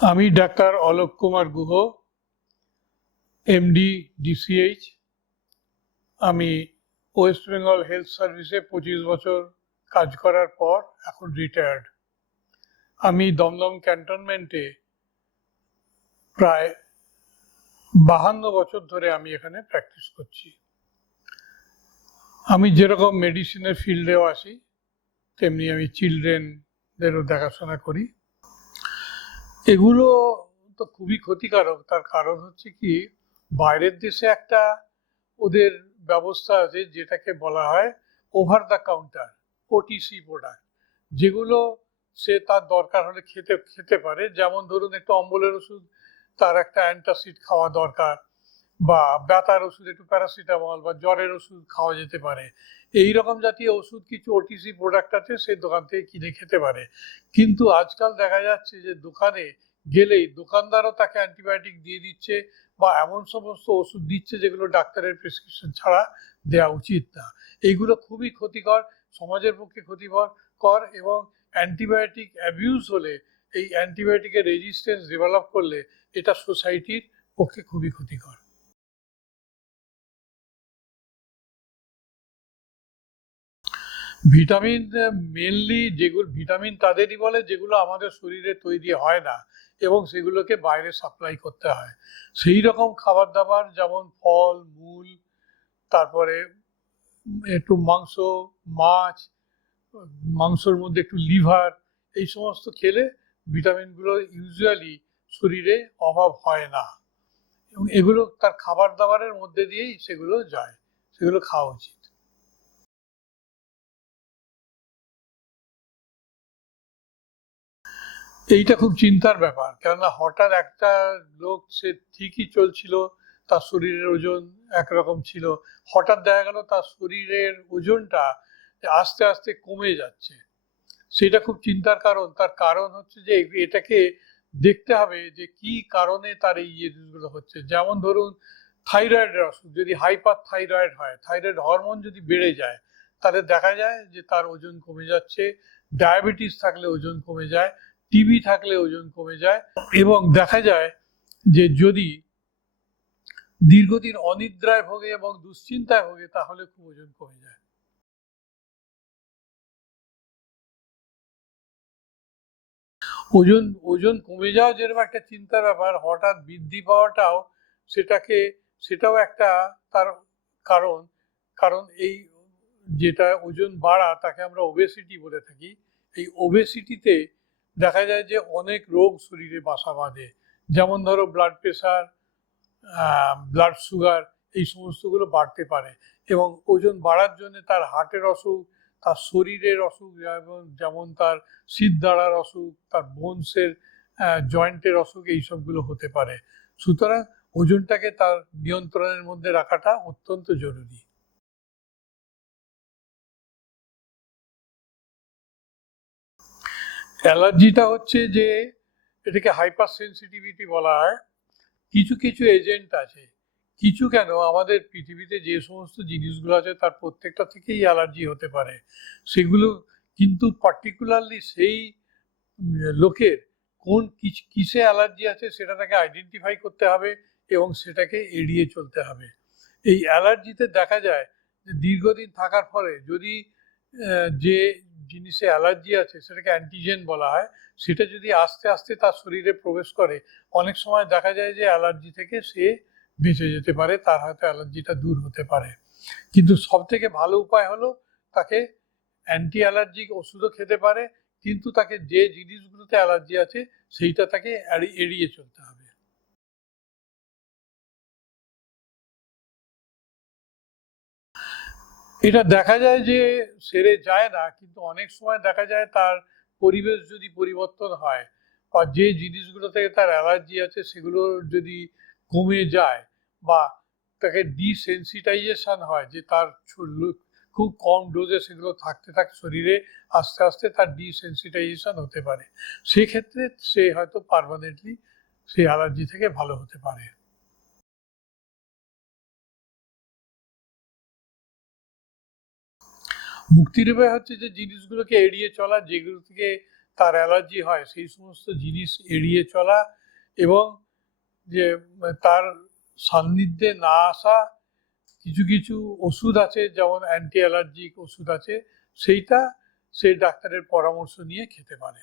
আমি doctor Alok Kumar Guha, MD, DCH. আমি West Bengal health সার্ভিসে 25 বছর কাজ করার পর এখন রিটায়ার্ড। আমি দমদম ক্যান্টনমেন্টে প্রায় 52 বছর ধরে আমি এখানে প্র্যাকটিস করছি। আমি যেরকম মেডিসিনের ফিল্ডেও আসি, তেমনি আমি চিলড্রেনদেরও দেখাশোনা করি। এগুলো তো খুবই ক্ষতিকারক। তার কারণ হচ্ছে কি, বাইরের দেশে একটা ওদের ব্যবস্থা আছে যেটাকে বলা হয় over the counter, OTC product, যেগুলো সে তার দরকার হলে খেতে পারে। যেমন ধরুন, একটু অম্বলের ওষুধ, তার একটা অ্যান্টাসিড খাওয়া দরকার, বা ব্যথার ওষুধ একটু প্যারাসিটামল, বা জ্বরের ওষুধ খাওয়া যেতে পারে। এই রকম জাতীয় ওষুধ কিছু ওটিসি প্রোডাক্ট আছে, সে দোকান থেকে কিনে খেতে পারে। কিন্তু আজকাল দেখা যাচ্ছে যে দোকানে গেলেই দোকানদারও তাকে অ্যান্টিবায়োটিক দিয়ে দিচ্ছে, বা এমন সমস্ত ওষুধ দিচ্ছে যেগুলো ডাক্তারের প্রেসক্রিপশন ছাড়া দেওয়া উচিত না। এইগুলো খুবই ক্ষতিকর, সমাজের পক্ষে ক্ষতিকর, এবং অ্যান্টিবায়োটিক অ্যাবিউজ হলে, এই অ্যান্টিবায়োটিকের রেজিস্ট্যান্স ডেভেলপ করলে এটা সোসাইটির পক্ষে খুবই ক্ষতিকর। ভিটামিন মেনলি যেগুলো ভিটামিন তাদেরই বলে যেগুলো আমাদের শরীরে তৈরি হয় না, এবং সেগুলোকে বাইরে সাপ্লাই করতে হয়। সেই রকম খাবার দাবার, যেমন ফল মূল, তারপরে একটু মাংস, মাছ, মাংসর মধ্যে একটু লিভার, এই সমস্ত খেলে ভিটামিনগুলো ইউজুয়ালি শরীরে অভাব হয় না, এবং এগুলো তার খাবার দাবারের মধ্যে দিয়েই সেগুলো যায়, সেগুলো খাওয়া উচিত। এইটা খুব চিন্তার ব্যাপার, কেননা হঠাৎ একটা লোক, সে ঠিকই চলছিল, তার শরীরের ওজন একরকম ছিল, হঠাৎ দেখা গেল তার শরীরের ওজনটা আস্তে আস্তে কমে যাচ্ছে। সেটা খুব চিন্তার কারণ। তার কারণ হচ্ছে যে এটাকে দেখতে হবে যে কি কারণে তার এই জিনিসগুলো হচ্ছে। যেমন ধরুন, থাইরয়েডের অসুখ, যদি হাইপার থাইরয়েড হয়, থাইরয়েড হরমোন যদি বেড়ে যায়, তাহলে দেখা যায় যে তার ওজন কমে যাচ্ছে। ডায়াবেটিস থাকলে ওজন কমে যায়, টিবি থাকলে ওজন কমে যায়, এবং দেখা যায় যে যদি দীর্ঘদিন অনিদ্রায় ভোগে এবং দুশ্চিন্তায় ভোগে, তাহলে খুব ওজন কমে যায়। ওজন ওজন কমে যাওয়া যেরকম একটা চিন্তার ব্যাপার, হঠাৎ বৃদ্ধি পাওয়াটাও সেটাকে সেটাও একটা তার কারণ। কারণ এই যেটা ওজন বাড়া, তাকে আমরা ওবেসিটি বলে থাকি। এই ওবেসিটিতে দেখা যায় যে অনেক রোগ শরীরে বাসা বাঁধে। যেমন ধরো ব্লাড প্রেশার, ব্লাড সুগার, এই সমস্তগুলো বাড়তে পারে। এবং ওজন বাড়ার জন্য তার হার্টের অসুখ, তার শরীরের অসুখ, যেমন তার শিরদাঁড়ার অসুখ, তার বোনসের জয়েন্টের অসুখ, এইসবগুলো হতে পারে। সুতরাং ওজনটাকে তার নিয়ন্ত্রণের মধ্যে রাখাটা অত্যন্ত জরুরি। অ্যালার্জিটা হচ্ছে যে, এটাকে হাইপার সেন্সিটিভিটি বলা হয়। কিছু কিছু এজেন্ট আছে, কিছু কেন, আমাদের পৃথিবীতে যে সমস্ত জিনিসগুলো আছে তার প্রত্যেকটা থেকেই অ্যালার্জি হতে পারে। সেগুলো কিন্তু পার্টিকুলারলি সেই লোকের কোন কিসে অ্যালার্জি আছে সেটা তাকে আইডেন্টিফাই করতে হবে, এবং সেটাকে এড়িয়ে চলতে হবে। এই অ্যালার্জিতে দেখা যায় যে দীর্ঘদিন থাকার ফলে যদি যে জিনিসে অ্যালার্জি আছে সেটাকে অ্যান্টিজেন বলা হয়, সেটা যদি আস্তে আস্তে তার শরীরে প্রবেশ করে, অনেক সময় দেখা যায় যে অ্যালার্জি থেকে সে বেঁচে যেতে পারে, তার হয়তো অ্যালার্জিটা দূর হতে পারে। কিন্তু সব থেকে ভালো উপায় হলো তাকে অ্যান্টি অ্যালার্জিক ওষুধও খেতে পারে, কিন্তু তাকে যে জিনিসগুলোতে অ্যালার্জি আছে সেইটা তাকে এড়িয়ে চলতে হবে। এটা দেখা যায় যে সেরে যায় না, কিন্তু অনেক সময় দেখা যায় তার পরিবেশ যদি পরিবর্তন হয়, বা যে জিনিসগুলো থেকে তার অ্যালার্জি আছে সেগুলো যদি কমে যায়, বা তাকে ডিসেন্সিটাইজেশন হয়, যে তার খুব কম ডোজে সেগুলো থাকতে থাকতে শরীরে আস্তে আস্তে তার ডিসেন্সিটাইজেশন হতে পারে, সেক্ষেত্রে সে হয়তো পার্মানেন্টলি সেই অ্যালার্জি থেকে ভালো হতে পারে। মুক্তির উপায় হচ্ছে যে জিনিসগুলোকে এড়িয়ে চলা, যেগুলো থেকে তার অ্যালার্জি হয় সেই সমস্ত জিনিস এড়িয়ে চলা, এবং যে তার সান্নিধ্যে না আসা। কিছু কিছু ওষুধ আছে, যেমন অ্যান্টি অ্যালার্জিক ওষুধ আছে, সেইটা সেই ডাক্তারের পরামর্শ নিয়ে খেতে পারে।